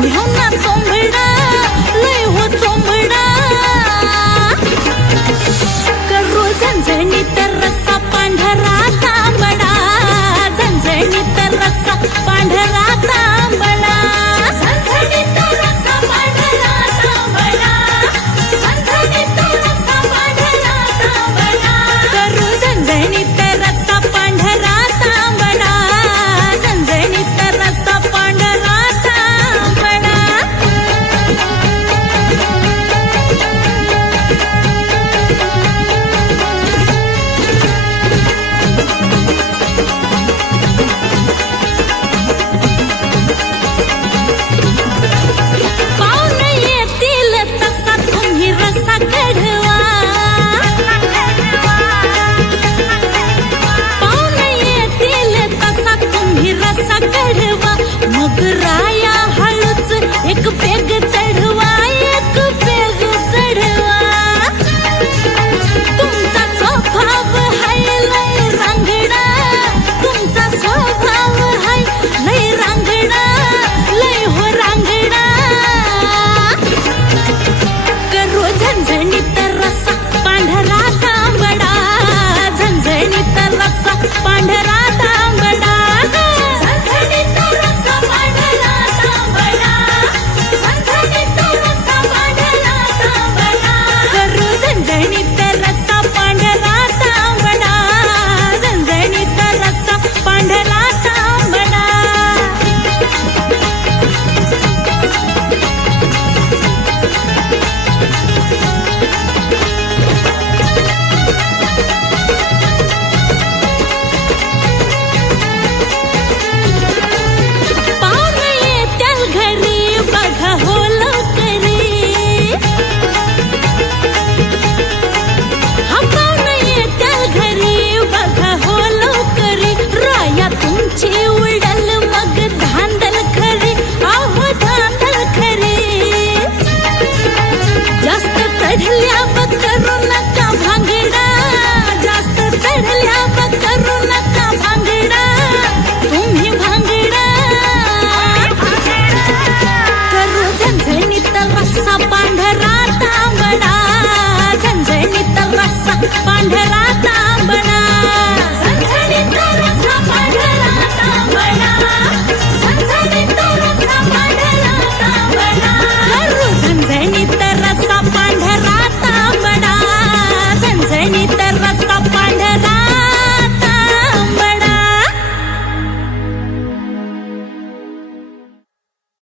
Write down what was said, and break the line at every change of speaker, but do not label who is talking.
你很难走。